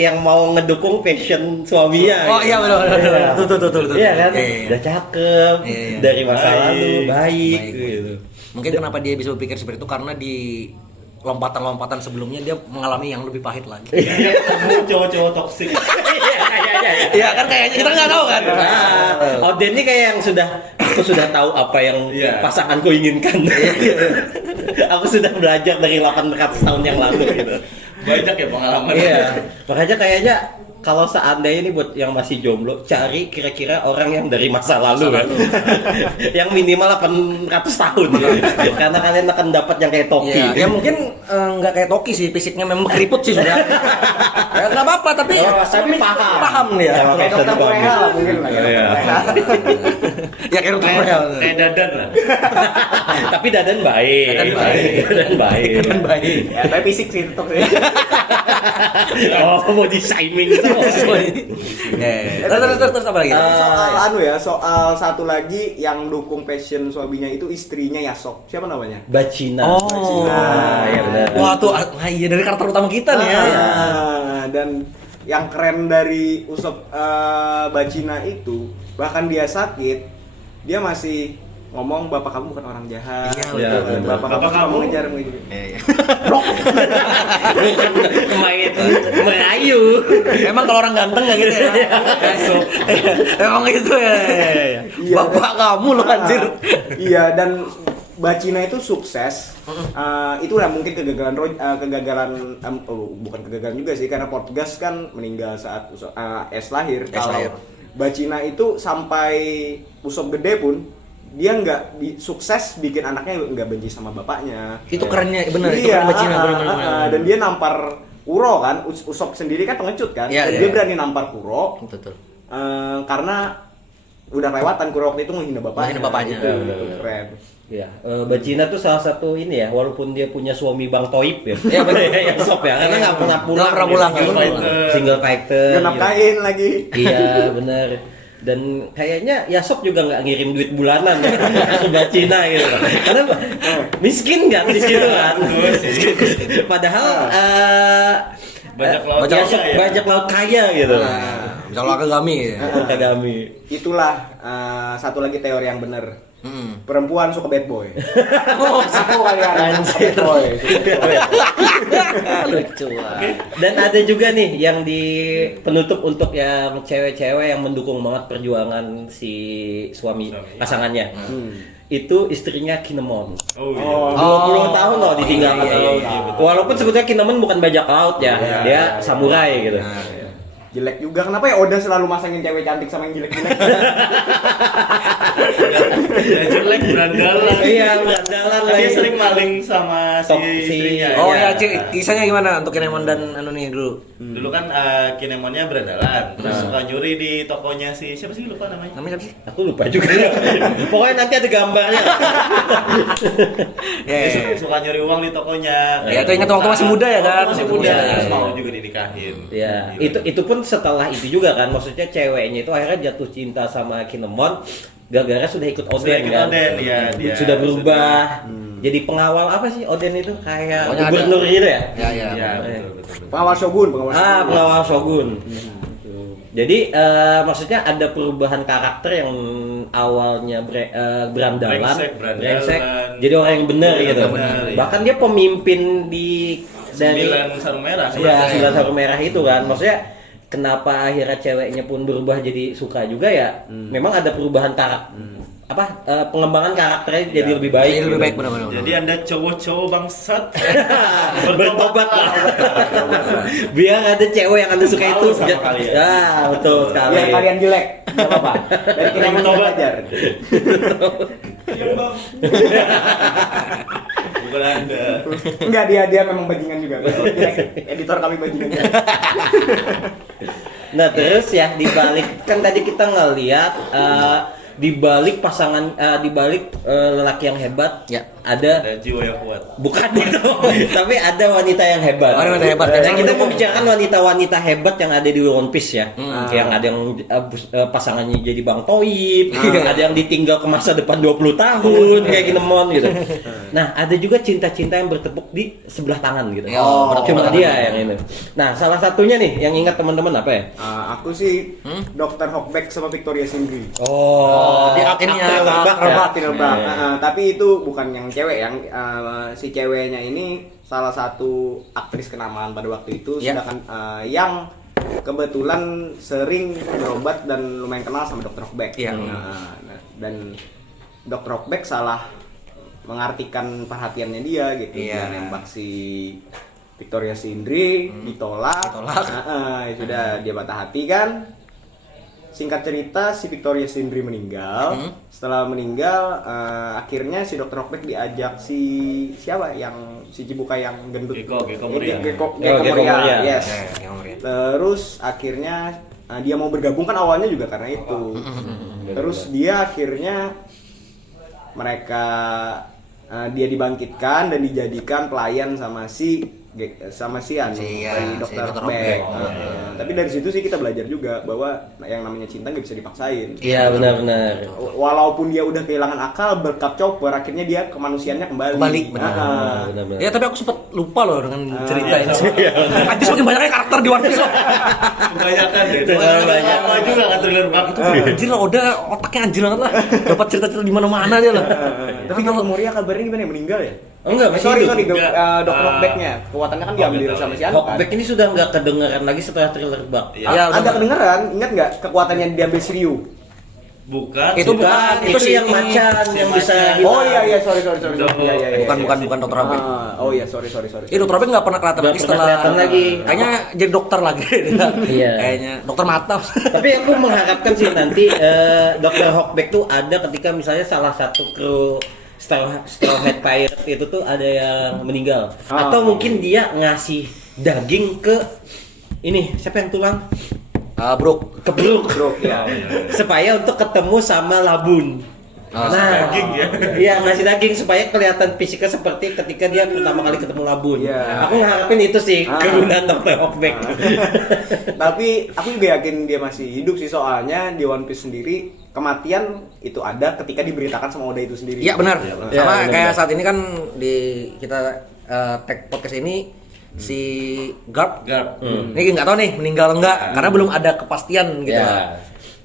yang mau ngedukung passion suaminya. Oh iya benar. Betul. Iya kan, Iya. udah cakep, Iya. dari masa Baik. lalu baik Baik. gitu. Mungkin kenapa dia bisa berpikir seperti itu karena di lompatan-lompatan sebelumnya dia mengalami yang lebih pahit lagi. Dia ketemu cowok-cowok toksik. Iya kan kayaknya kita nggak tahu kan. Oden ini kayak yang aku sudah tahu apa yang Iya. pasanganku inginkan. Aku sudah belajar dari 800 tahun yang lalu gitu. Banyak ya pengalaman. Iya, makanya kayaknya kalau seandainya ini buat yang masih jomblo, cari kira-kira orang yang dari masa lalu kan. Yang minimal 800 tahun. Karena kalian akan dapat yang kayak Toki. Iya, ya mungkin nggak kayak Toki sih, fisiknya memang keriput sih sudah. Ya nggak apa-apa, tapi paham dia. Sama Kayak dokter suami. Korea lah mungkin lah ya. Iya. Ya kayak dokter Korea. Kayak dadan lah. Tapi Dadan baik. Dadan baik. Ya, tapi fisik sih tetap sih. Oh, mau di-shaming terus. Terus apa lagi? Soal satu lagi yang dukung passion suaminya itu istrinya Yasok. Siapa namanya? Bacina. Oh, iya benar. Wah tuh, iya dari karakter utama kita nih ya. Dan yang keren dari Usop Bacina itu, bahkan dia sakit, dia masih ngomong bapak kamu bukan orang jahat. Iya, betul. Bapak kamu ngejar Merayu. Emang kalau orang ganteng nggak gitu ya? Emang gitu ya. Iya. Bapak kamu loh anjir. Iya, dan Bacina itu sukses. Itu lah mungkin bukan kegagalan juga sih, karena Portgas kan meninggal saat Es lahir. lahir. Bacina itu sampai Usop gede pun dia sukses bikin anaknya nggak benci sama bapaknya. Itu kerennya, bener. Itu Iya, keren Bacina, bener. dan dia nampar Kuro kan. Usop sendiri kan pengecut kan. Iya, Dan iya. dia berani nampar Kuro Betul. karena udah kelewatan Kuro waktu itu menghina bapaknya. Menghina bapaknya. Itu keren. Ya, Bacina tuh salah satu ini ya, walaupun dia punya suami Bang Toib ya. Iya, bener. Ya, Sob ya, karena nggak pernah pulang. Nggak pernah pulang, Single nggak pernah fighter. Single fighter. Genap gitu. kain lagi. Iya, benar. Dan kayaknya Yasop juga nggak ngirim duit bulanan ya ke Bacina gitu. Karena miskin kan di situ kan. Padahal Bajak laut Yasop kaya ya? bajak laut kaya gitu. Bisa lo Kagami ya. Kagami. Itulah satu lagi teori yang benar. Hmm. Perempuan suka bad boy. Oh, Kalian bad boy. lucu banget. Dan ada juga nih yang di penutup untuk yang cewek-cewek yang mendukung banget perjuangan si suami pasangannya. Itu istrinya Kinemon. Oh iya. 20 tahun loh ditinggalkan. iya, Walaupun sebetulnya Kinemon bukan bajak laut ya, dia samurai gitu. jelek juga. Kenapa ya Oda selalu masangin cewek cantik sama yang jelek-jelek? Ya jelek berandalan. Iya, berandalan Dia lagi. sering maling sama si istrinya. Oh Iya. ya, kisahnya gimana untuk Kinemon dan anu nih dulu? Dulu kan Kinemonnya berandalan, terus suka nyuri di tokonya si siapa sih lupa namanya. Namanya siapa sih? Aku lupa juga. Pokoknya nanti ada gambarnya. Ya, Dia suka nyuri uang di tokonya. Ya, itu ingat waktu masih muda ya kan? Masih Waktu muda, muda. terus mau juga dinikahin. Ya, itu pun setelah itu juga kan, maksudnya ceweknya itu akhirnya jatuh cinta sama Kinemon gara-gara sudah ikut Sudah Oden ikut kan. Oden, ya, dia Sudah berubah. Jadi pengawal apa sih Oden itu kayak Pokoknya gubernur ada. gitu ya? Ya, ya. Iya, betul. Pengawal Shogun, Pengawal Shogun. Jadi maksudnya ada perubahan karakter yang awalnya berandalan, brengsek, jadi orang yang benar Iya, gitu. benar, iya. Bahkan dia pemimpin dari 9 sarung merah. ya 9 sarung merah itu kan. Maksudnya kenapa akhirnya ceweknya pun berubah jadi suka juga ya? Memang ada perubahan karakter pengembangan karakternya jadi lebih baik. Jadi lebih gitu. baik benar-benar. Jadi Anda cowok-cowok bangsat. Bertobat lah. Biar ada cewek yang Anda suka Tahu itu. sama kalian. Ya, betul sekali. Yang kalian jelek, nggak apa-apa. Dari kita Yang mau tobat. belajar. Bukan Anda. Enggak, dia memang bajingan juga. Jelek. Editor kami bajingan juga. Nah terus ya dibalik kan tadi kita ngeliat dibalik pasangan dibalik lelaki yang hebat Ya. ada Ada jiwa yang kuat. bukan itu tapi ada wanita yang hebat. Oh, ada wanita hebat. Nah, kita membicarakan wanita-wanita hebat yang ada di One Piece ya. Yang ada yang pasangannya jadi Bang Toib, yang ada yang ditinggal ke masa depan 20 tahun kayak Kinemon gitu. Nah, ada juga cinta-cinta yang bertepuk di sebelah tangan gitu. Oh, Cuma betul. dia yang ini. Nah, salah satunya nih yang ingat teman-teman apa ya? Aku sih Dr. Hawkback sama Victoria Sindri. Oh, di akhirnya Rebak. Tapi itu bukan yang cewek, yang si ceweknya ini salah satu aktris kenamaan pada waktu itu, Ya. sedangkan yang kebetulan sering berobat dan lumayan kenal sama Dr. Hawkback. Iya. Dan Dr. Hawkback salah mengartikan perhatiannya dia gitu. Iya. Dia nembak si Victoria Sindri, ditolak. Ya sudah dia patah hati kan. Singkat cerita si Victoria Sindri meninggal. Setelah meninggal akhirnya si Dr. Hawkback diajak si siapa yang si Cibukai yang gendut. Gecko Moria. Gecko Gecko Moria. Moria. Yes. Ya. Terus akhirnya dia mau bergabung kan awalnya juga karena itu. Terus dia akhirnya dia dibangkitkan dan dijadikan pelayan sama si dari si Dr. Dr. Hawkback. Hawkback. Tapi dari situ sih kita belajar juga bahwa yang namanya cinta nggak bisa dipaksain. iya benar-benar. Walaupun dia udah kehilangan akal berkat Chopper, akhirnya dia kemanusiaannya kembali. Benar. Benar-benar. Ya tapi aku sempat lupa loh dengan cerita ini. Iya. Anjir semakin banyaknya karakter di One Piece loh. Kebanyakan deh. Terlalu banyak. Lama juga kan trailer bang. Anjir lah, udah otaknya anjir banget lah. Dapat cerita-cerita di mana-mana dia lah. Tapi kalau Moria kabarnya gimana ya, meninggal ya? Oh, enggak, masih sorry, hidup. Dr. Enggak. Hawkback-nya. Kekuatannya kan diambil sama si Anu kan. Hawkback ini sudah nggak kedengeran lagi setelah thriller bug. Iya. Ya, Ada kedengeran, ingat nggak kekuatannya diambil si Ryu? Bukan. Itu Bukan, itu itu si yang ini. macan Si yang bisa macan. hilang. Oh iya, sorry. Bukan Dr. Hawkback. Oh iya, sorry. Itu Dr. Hawkback nggak pernah kelihatan Nggak lagi pernah setelah kelihatan lagi. Kayaknya jadi dokter lagi. Iya. Kayaknya dokter mata. Tapi aku mengharapkan sih nanti Dr. Hawkback tuh ada ketika misalnya salah satu kru Straw Hat Pirate itu tuh ada yang meninggal. Atau mungkin dia ngasih daging ke ini siapa yang tulang? Bro. Ke Brook. Bro, ya. Supaya untuk ketemu sama Labun. daging ya. Iya ngasih daging supaya kelihatan fisiknya seperti ketika dia pertama kali ketemu Labun. Iya. Aku ngarepin itu sih kegunaan Dr. Hawkback. Tapi aku juga yakin dia masih hidup sih, soalnya di One Piece sendiri kematian itu ada ketika diberitakan sama Oda itu sendiri. Iya benar. Ya, Sama benar. kayak saat ini kan di kita tag podcast ini si Garp. Ini nggak tahu nih meninggal enggak karena belum ada kepastian gitu. Ya.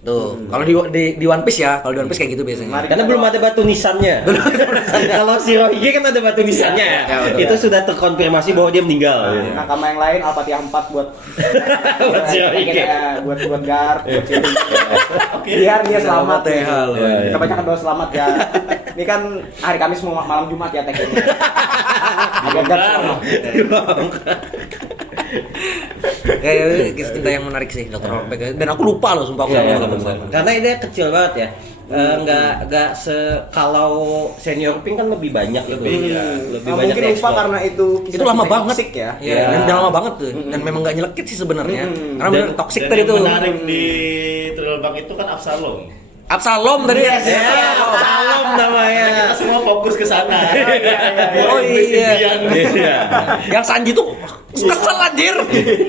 Tuh, kalau di One Piece ya, kalau di One Piece kayak gitu biasanya. Mari Karena belum ada batu nisannya. Kalau si Rohige kan ada batu nisannya ya. Ya, betul. Itu sudah terkonfirmasi bahwa dia meninggal. Nakama yang lain Al-Fatihah 4 buat Buat si Rohige. buat Gar, buat si biar dia selamat ya. Al-Fatihah loh. Kita bacakan doa selamat ya. Ini kan hari Kamis mau malam Jumat ya tag ini. Agar Gar selamat. Kayak kisah cinta yang menarik sih Dr. Robek. Dan aku lupa loh sumpah aku Iya, lupa. benar. Karena ini kecil banget ya. Nggak kalau senior pink kan lebih banyak gitu. Lebih banyak mungkin lupa explore. karena itu kisah Itu lama cinta banget toxic ya. Iya, dan udah lama banget tuh. Dan memang nggak nyelekit sih sebenarnya. Karena bener toxic Dan tadi yang tuh. menarik di Thriller Bark itu kan Absalom. Absalom tadi. Ya, Absalom namanya. Kita semua fokus ke sana. Oh iya. Iya. Yang Sanji tuh kesel anjir.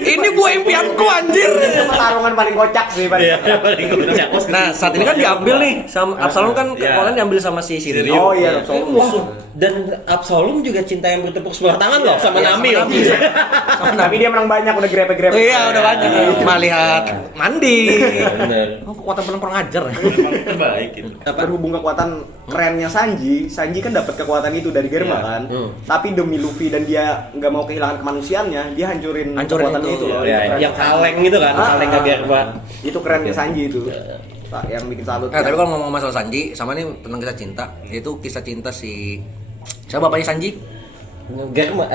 Ini buah impianku anjir. Itu pertarungan paling kocak sih paling. Iya, paling kocak. Nah, saat ini kan diambil nih sama Absalom kan Iya. kalian diambil sama si Shiryu. Oh iya, Iya. Absolom. Wah, dan Absalom juga cinta yang bertepuk sebelah tangan loh sama Iya, Nami. sama Nami. Tapi dia menang banyak udah grepe-grepe. Iya, udah banyak. Cuma lihat mandi. Bener. Oh, kekuatan penuh kurang ajar. Memang terbaik gitu. Berhubung kekuatan kerennya Sanji kan dapat kekuatan itu dari Germa Iya. kan. Tapi demi Luffy dan dia nggak mau kehilangan kemanusiaannya, dia hancurin kekuatannya itu. itu loh. Ya, Itu keren. yang kaleng gitu kan, kaleng ke Germa. Itu kerennya Sanji itu. Yang bikin salut. Nah, tapi kalau ngomong masalah Sanji, sama nih tentang kisah cinta, itu kisah cinta si siapa bapaknya Sanji? Germa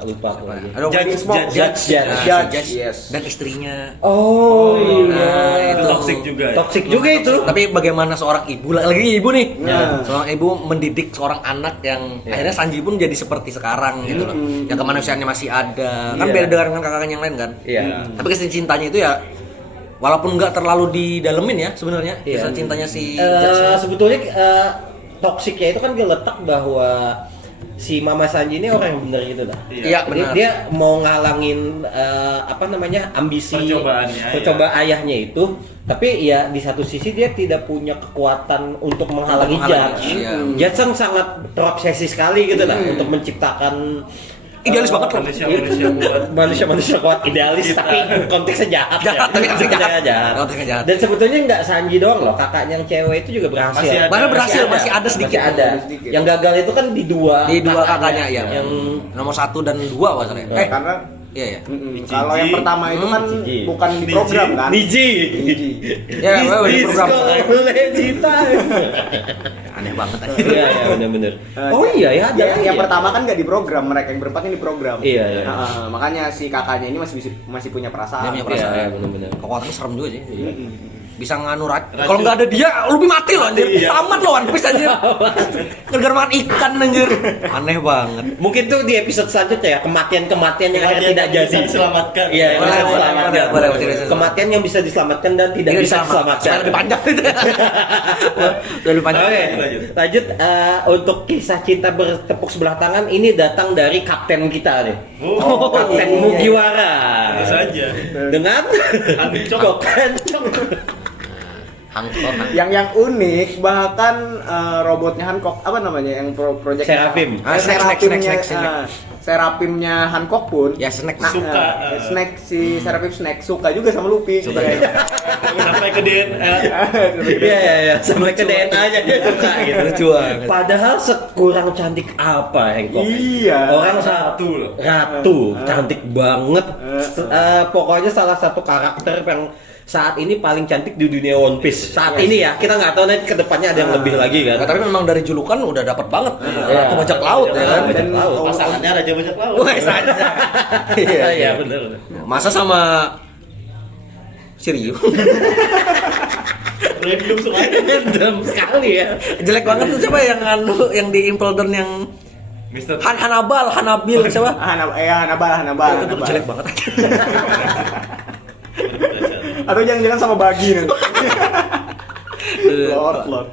lupa aku lagi. Aduh, Judge, Judge. Nah, si Judge, Judge yes. dan istrinya. Oh Nah, iya. itu Toxic juga. Ya? Toxic juga itu. Tapi bagaimana seorang ibu, lagi ibu nih, Nah. seorang ibu mendidik seorang anak yang akhirnya Sanji pun jadi seperti sekarang gitu loh, yang kemanusiaannya masih ada, kan Iya. beda dengan kakaknya yang lain kan. Iya. Tapi kisah cintanya itu ya, walaupun nggak terlalu didalemin ya sebenarnya Iya. kisah cintanya si Judge. Sebetulnya toksiknya itu kan dia letak bahwa si Mama Sanji ini orang yang benar gitu dah. Iya, benar. Dia mau ngalangin ambisi Percobaannya, ayahnya itu, tapi ya di satu sisi dia tidak punya kekuatan untuk menghalangi menghalangi, Judge. iya. Judge kan sangat terobsesi sekali gitu lah untuk menciptakan Idealis banget loh. manusia kuat idealis tapi konteksnya jahat. Jahat, tapi konteksnya jahat. Konteksnya jahat. Dan sebetulnya nggak Sanji doang loh, kakaknya yang cewek itu juga berhasil. Masih ada. Bahkan berhasil, masih ada sedikit. Masih ada. sedikit. Yang gagal itu kan di dua Kakaknya ya, yang nomor 1 dan 2 masalahnya. Karena Iya ya. kalau yang pertama itu kan Niji. bukan di program kan. Niji. Ya, memang di program. Boleh cita. Aneh banget aja. Iya, iya benar-benar. Oh iya ya, ada yang ya. pertama kan nggak di program, mereka yang berempat ini di program. Iya, iya. Makanya si kakaknya ini masih punya perasaan. Dia punya perasaan. Iya, benar-benar. Kekuatannya serem juga sih. Bisa nganu kalau nggak ada dia lebih mati loh anjir. Iya. Tamat loh One Piece anjir. Gara-gara makan ikan anjir. Aneh banget. Mungkin tuh di episode selanjutnya ya, kematian-kematian yang akhirnya tidak jadi. Bisa diselamatkan. Iya, yang bisa diselamatkan. Boleh. Kematian yang bisa diselamatkan dan tidak bisa diselamatkan. Supaya lebih panjang gitu. Lebih panjang. Oke, lanjut untuk kisah cinta bertepuk sebelah tangan ini datang dari kapten kita nih. Oh, Kapten Mugiwara. tentu saja. Dengan Hancok. Hancok. Hancock. Yang unik bahkan robotnya Hancock apa namanya yang project Seraphim. Snack. Serapimnya Hancock pun Ya snack. Suka. Snack si Seraphim Snack suka juga sama Luffy. Suka Sampai ke DNA. Iya, sampai ke DNA-nya dia suka gitu. Lucu banget. Padahal sekurang cantik apa Hancock? Iya. Orang Satu loh. ratu, cantik banget. Pokoknya salah satu karakter yang saat ini paling cantik di dunia One Piece. Saat ini ya, kita nggak tahu nanti kedepannya ada yang lebih lagi kan. Nah, tapi memang dari julukan udah dapat banget. Iya. Ratu bajak laut ya kan. Bajak laut. Pasangannya Raja Bajak Laut. Wah, saja. Iya benar. Masa sama Shiryu? Random semuanya. Random sekali ya. Jelek banget tuh siapa yang yang di Impelden yang Mister Hanabil siapa? Hanabal. Itu jelek banget. Atau jangan-jangan sama Bagi nih. Lord.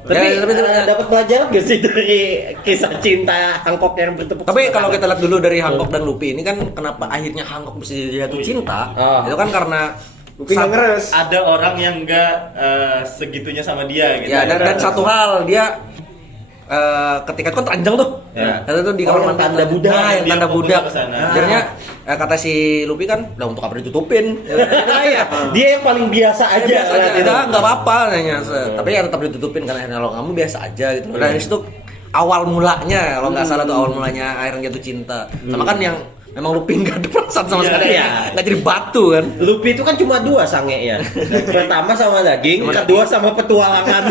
Tapi Ya, dapat pelajaran gak sih dari kisah cinta Hancock yang bertepuk Tapi sebelah kalau tangan? kita lihat dulu dari Hancock dan Luffy ini kan kenapa akhirnya Hancock bisa jatuh cinta? Itu kan karena Luffy nggak ngeres. ada orang yang enggak segitunya sama dia gitu. ya dan satu hal dia ketika itu kan teranjang tuh. Ya. Kata tuh di Oh, kamar yang mandi tanda budak. Nah, yang Dia tanda fokus budak. ke sana. Akhirnya kata si Luffy kan, "Lah untuk apa ditutupin?" Iya, dia yang paling biasa aja. Biasa aja, gitu. enggak apa-apa nanya. Tapi ya tetap ditutupin karena akhirnya kalau kamu biasa aja gitu. Dari situ awal mulanya kalau nggak salah tuh awal mulanya akhirnya jatuh cinta. Sama kan yang memang Luffy nggak ada perasaan sama sekali Iya. nggak jadi batu kan. Luffy itu kan cuma dua sangenya. Pertama sama daging, kedua sama petualangan.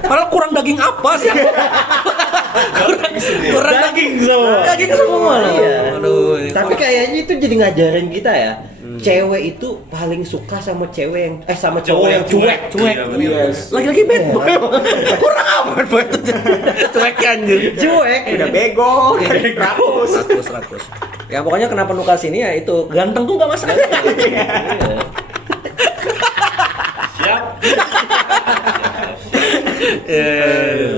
Padahal kurang daging apa sih? kurang Daging semua. Daging semua loh. Iya. Aduh. Tapi kayaknya itu jadi ngajarin kita ya. Cewek itu paling suka sama cewek yang sama cowok yang cuek. Cuek. Iya, Lagi-lagi bad boy. Kurang apa bad boy itu? Cuek anjir. Cuek. Udah bego, rakus. Rakus. Ya pokoknya kenapa lu kasih ini ya itu ganteng tuh gak masalah. Siap.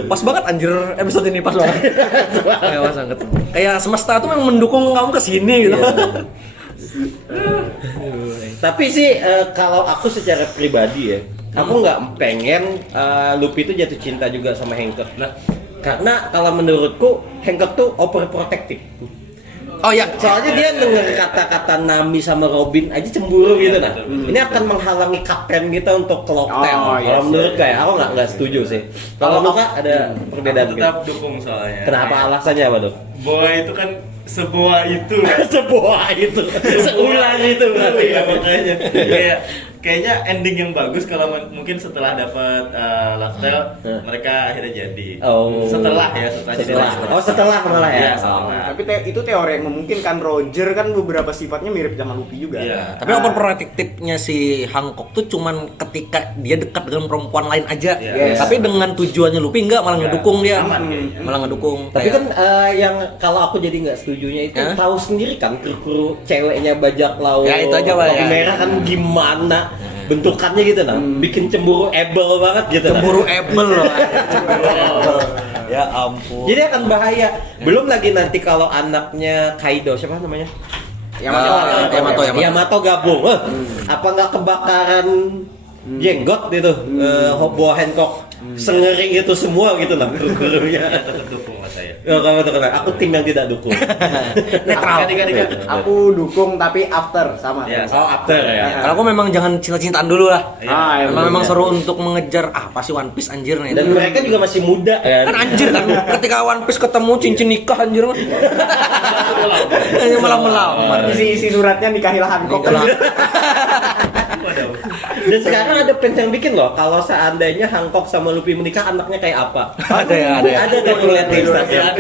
Pas banget anjir episode ini pas banget. Kayak pas banget. Kayak semesta tuh memang mendukung kamu kesini gitu. Tapi sih kalau aku secara pribadi ya, aku nggak pengen Luffy itu jatuh cinta juga sama Hancock. Nah, karena kalau menurutku Hancock tuh overprotective. Oh ya, Soalnya dia denger kata-kata Nami sama Robin aja cemburu gitu nah. Ini akan menghalangi kapten kita untuk ke Lockdown. Oh, yes, Kalau menurut yes, kayak aku nggak setuju sih. Kalau Luka ada perbedaan gitu. Tetap dukung soalnya. Kenapa alasannya apa tuh? Boy itu kan sebuah itu kan. Sebuah itu, seulang itu berarti. Iya, makanya kayaknya ending yang bagus kalau mungkin setelah dapat Laftel mereka akhirnya jadi. Oh. Setelah Setelah malah ya. Iya, setelah. Tapi itu teori yang memungkinkan. Roger kan beberapa sifatnya mirip sama Luffy juga. Iya. tapi overprotectivenya si Hancock tuh cuman ketika dia dekat dengan perempuan lain aja. Yes. Tapi dengan tujuannya Luffy enggak malah ngedukung dia. Aman, kayaknya. Malah ngedukung. Tapi Kayak- kan yang kalau aku jadi nggak setujunya itu Hah? tahu sendiri kan kru ceweknya bajak laut Ya, itu aja, Pak, topi ya. merah kan gimana bentukannya gitu nah bikin cemburu able banget gitu nah. cemburu Apple loh. Cemburu Apple. Ya ampun. Jadi akan bahaya belum lagi nanti kalau anaknya Kaido siapa namanya Yamato gabung apa nggak kebakaran jenggot gitu buah Hancock sengering itu semua gitu nah kru-krunya. Tetap dukung lah saya. Ya, kamu tuh kenal. Aku tim yang tidak dukung. Netral. Aku dukung tapi after sama. Iya, Oh, after ya. Kalau aku memang jangan cinta-cintaan dulu lah. Ah, ya Memang bener. seru untuk mengejar apa sih One Piece anjir nih. Dan mereka juga masih muda ya. Kan anjir kan ketika One Piece ketemu cincin nikah anjir mah. Hanya malah melamar. Isi suratnya nikahilah Hancock. Dan sekarang ada fans yang bikin loh, kalau seandainya Hancock sama Luffy menikah anaknya kayak apa? Ada ya, ada ya. Ada kan ngeliat di Instagram.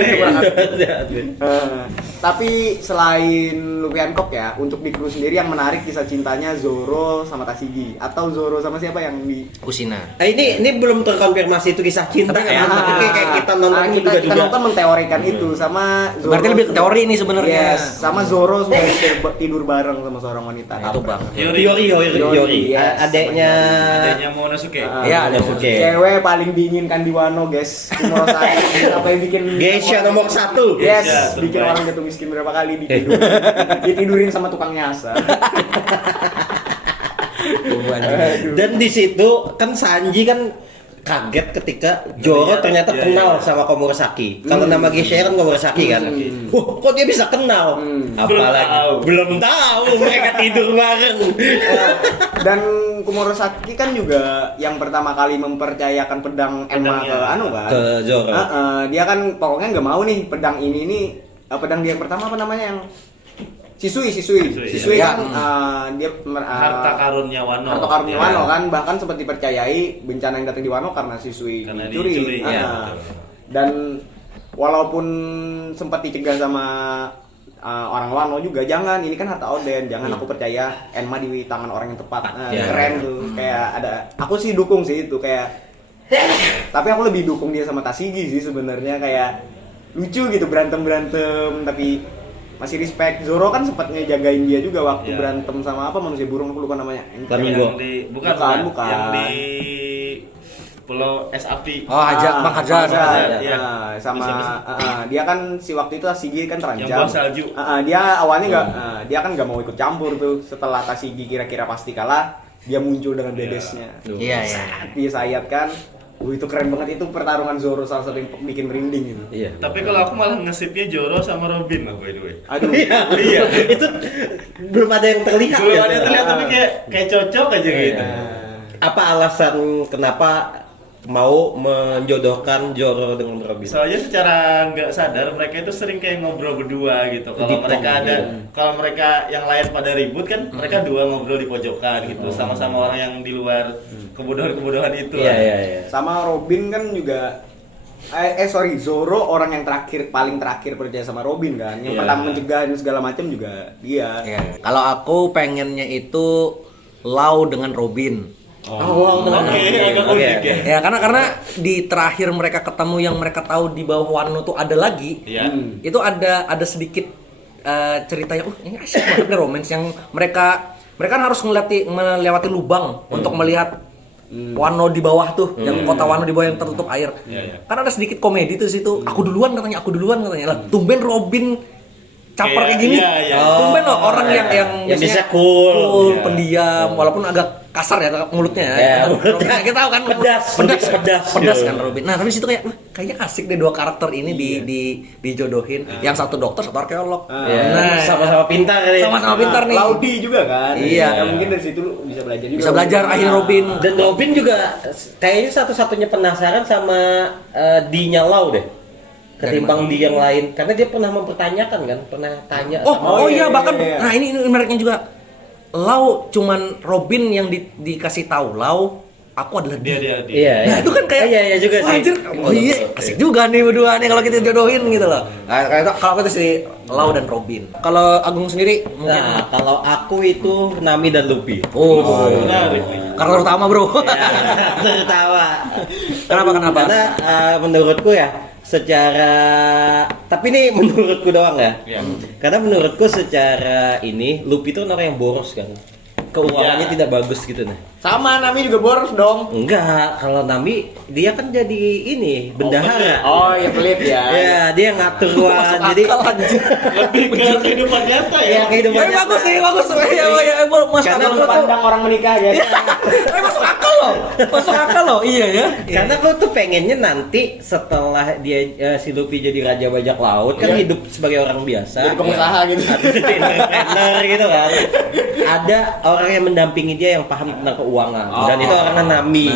Tapi selain Luffy Hancock ya, untuk di kru sendiri yang menarik kisah cintanya Zoro sama Tashigi atau Zoro sama siapa yang di Kusina. Ini belum terkonfirmasi itu kisah cinta ya. Tapi kayak kita nonton itu kita juga. nonton menteorikan itu sama Zoro. Berarti lebih ke teori nih sebenarnya. Yes, sama Zoro sebagai tidur bareng sama seorang wanita. Itu bang. Yori. Yes. Adanya Momonosuke. Iya, ada Oke. Cewek paling diinginkan di Wano, guys. Kumurosaki apa yang bikin Geisha nomor 1. Yes, Geisha, bikin terbaik. orang jatuh miskin berapa kali ditidurin sama tukang nyasar. Dan di situ kan Sanji kan kaget ketika Zoro ternyata Iya, kenal iya. sama Komurosaki. Kalau nama Geisha kan Komurosaki kan. Wah, kok dia bisa kenal? Apalagi belum tahu mereka tidur bareng. Dan Kumurosaki kan juga yang pertama kali mempercayakan pedang Enma ke anu kan. Ke Zoro. Dia kan pokoknya nggak mau nih pedang ini nih pedang dia yang pertama apa namanya yang Shisui Ya. kan dia Harta karunnya Wano. Harta karunnya Ya. Wano kan bahkan sempat dipercayai bencana yang datang di Wano karena Shisui Karena dicuri. dicuri, ya, betul. Dan walaupun sempat dicegah sama orang Wano juga jangan ini kan harta Oden jangan aku percaya Enma di tangan orang yang tepat. Keren tuh kayak ada aku sih dukung sih itu kayak tapi aku lebih dukung dia sama Tashigi sih sebenarnya kayak lucu gitu berantem tapi masih respect. Zoro kan sempat ngejagain dia juga waktu Iya. berantem sama apa manusia burung aku lupa namanya. Flamingo. Yang di bukan. Yang di Pulau Es Api. Oh, Bang Hajar. Iya. Sama Bisa. dia kan si waktu itu Tashigi kan terancam. Yang bawa salju. Dia awalnya nggak dia kan nggak mau ikut campur tuh. Setelah Tashigi kira-kira pasti kalah, dia muncul dengan bedesnya. Iya, iya. Dia sayat kan. Itu keren banget itu pertarungan Zoro salah satu yang bikin merinding itu. Iya. Tapi kalau aku malah ngesipnya Zoro sama Robin lah by the way. Aduh. Iya. Itu belum ada yang terlihat. Belum ya. ada yang terlihat tapi kayak cocok aja gitu. Apa alasan kenapa mau menjodohkan Zoro dengan Robin? Soalnya secara nggak sadar mereka itu sering kayak ngobrol berdua gitu. Kalau Di mereka pom, ada, iya. kalau mereka yang lain pada ribut kan, mereka dua ngobrol di pojokan gitu, sama-sama orang yang di luar kebodohan-kebodohan itu. Iya. Sama Robin kan juga sorry, Zoro orang yang paling terakhir percaya sama Robin kan. Yang pertama mencegah dan segala macam juga dia. Ya. Kalau aku pengennya itu Lau dengan Robin. Awal dengan agak unik ya. Ya karena di terakhir mereka ketemu yang mereka tahu di bawah Wano tuh ada lagi. Iya. Itu ada sedikit cerita yang ini asik banget nih romance yang mereka kan harus melewati lubang untuk melihat Wano di bawah tuh, yang kota Wano di bawah yang tertutup air. Karena ada sedikit komedi tuh situ. Aku duluan katanya. Lah, tumben Robin caper kayak gini. Tumben loh orang yang bisa biasanya cool, pendiam, walaupun agak kasar ya mulutnya ya. Robin, kita tahu kan pedas kan Robin. Nah, tapi situ kayaknya asik deh dua karakter ini dijodohin. Yang satu dokter, satu arkeolog. Nah, sama-sama pintar kali. Sama-sama pintar nih. Laudi juga kan. Iya. Ya, mungkin dari situ lu bisa belajar juga. Bisa belajar akhirnya Robin. Dan Robin juga kayaknya satu-satunya penasaran sama D-nya Lau deh. Ketimbang di yang lain, karena dia pernah mempertanyakan kan, pernah tanya. Iya, bahkan nah ini menariknya juga. Lau cuman Robin yang dikasih tahu Lau, aku adalah dia. Iya. Nah, itu kan kayak iya juga wah, sih. anjir, iya, asik juga nih berdua nih kalau kita jodohin gitu loh. Nah, kalau aku tuh si Lau dan Robin. Kalau Agung sendiri mungkin Nah, kalau aku itu Nami dan Luffy. Menarik nih. karakter utama, Bro. Tertawa. Kenapa? Karena menurutku ya, tapi ini menurutku doang ya. Karena menurutku secara ini Luffy itu orang yang boros kan. Keuangannya tidak bagus gitu nah. Sama Nami juga boros dong. Enggak, kalau Nami dia kan jadi ini bendahara. Oh, ya pelit ya. Ya, dia yang ngatur uang. Jadi Lebih ke kehidupan nyata ya. kehidupan Ya, bagus sih, bagus. Ya, Mas Karena Akal aku tuh- Pandang orang menikah ya. masuk akal loh. Masuk akal loh. Iya ya. Karena aku tuh pengennya nanti setelah dia si Luffy jadi raja bajak laut kan hidup sebagai orang biasa. Jadi pengusaha gitu. Atau jadi entrepreneur gitu kan. Ada orang yang mendampingi dia yang paham tentang keuangan dan itu orangnya Nami.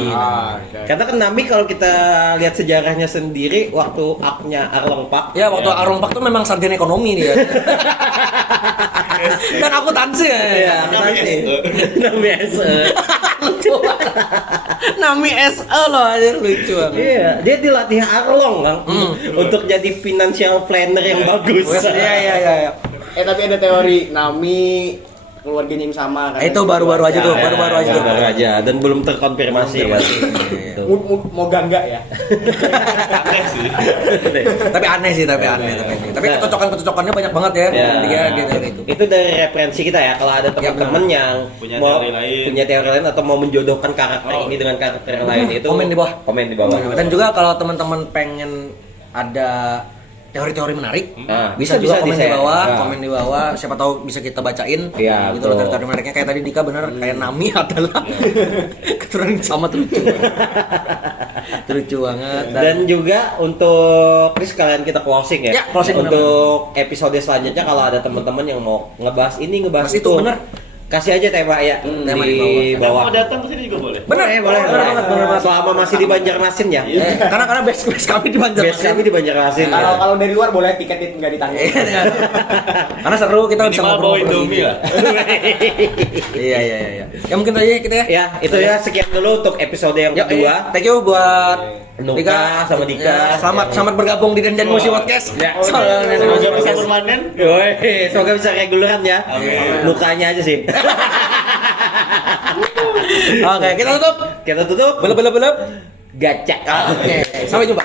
Karena kan Nami kalau kita lihat sejarahnya sendiri waktu up-nya Arlong Park. Ya, waktu Arong Pak tuh memang sarjana ekonomi dia. Dan akuntansi ya. Iya, Nami SE. Lucu. Nami SE loh anjir, lucu banget. Iya, dia dilatih Arlong kan untuk jadi financial planner yang bagus. Iya. Tapi ada teori Nami keluarganya yang sama kan. Itu baru-baru aja tuh, Ya, baru-baru aja tuh. baru aja dan belum terkonfirmasi kan. Mau gangga ya. Aneh sih. Tapi aneh sih, tapi kecocokan-kecocokannya banyak banget ya. Ya, Dia gitu. itu dari referensi kita ya. Kalau ada teman-teman yang Punya mau teori lain. punya teori lain atau mau menjodohkan karakter ini dengan karakter yang lain itu Komen di bawah. Komen di bawah. Dan juga kalau teman-teman pengen ada teori-teori menarik, Nah, bisa bisa juga komen di di-share. bawah, Nah. komen di bawah. Siapa tahu bisa kita bacain. Iya, Gitu loh betul. teori-teori menariknya kayak tadi Dika bener kayak Nami adalah keturunan yang sama tuh lucu. Lucu banget. Dan juga untuk ini sekalian kita closing ya. Ya, closing untuk episode selanjutnya kalau ada teman-teman yang mau ngebahas ini ngebahas Mas, itu, itu bener. kasih aja tema ya tema di di bawah. Mau datang ke sini juga boleh. Bener, boleh. bener banget. Selama masih di Banjarmasin ya. Karena base kami di Base Banjarmasin. kami di Banjarmasin. ya. Kalau dari luar boleh tiket nggak ditanggung. Karena seru kita bisa Minimal bawa ngobrol Indomie lah. Iya. Ya mungkin aja kita ya. Ya, itu ya sekian dulu untuk episode yang kedua. Thank you buat Nuka sama Dika. Ya, selamat bergabung di Dandan Musi Podcast. Ya. Semoga bisa permanen. Woi, semoga bisa reguleran ya. Lukanya aja sih. Oke, kita tutup. Kita tutup. Belum. Gacha. Oke, sampai jumpa.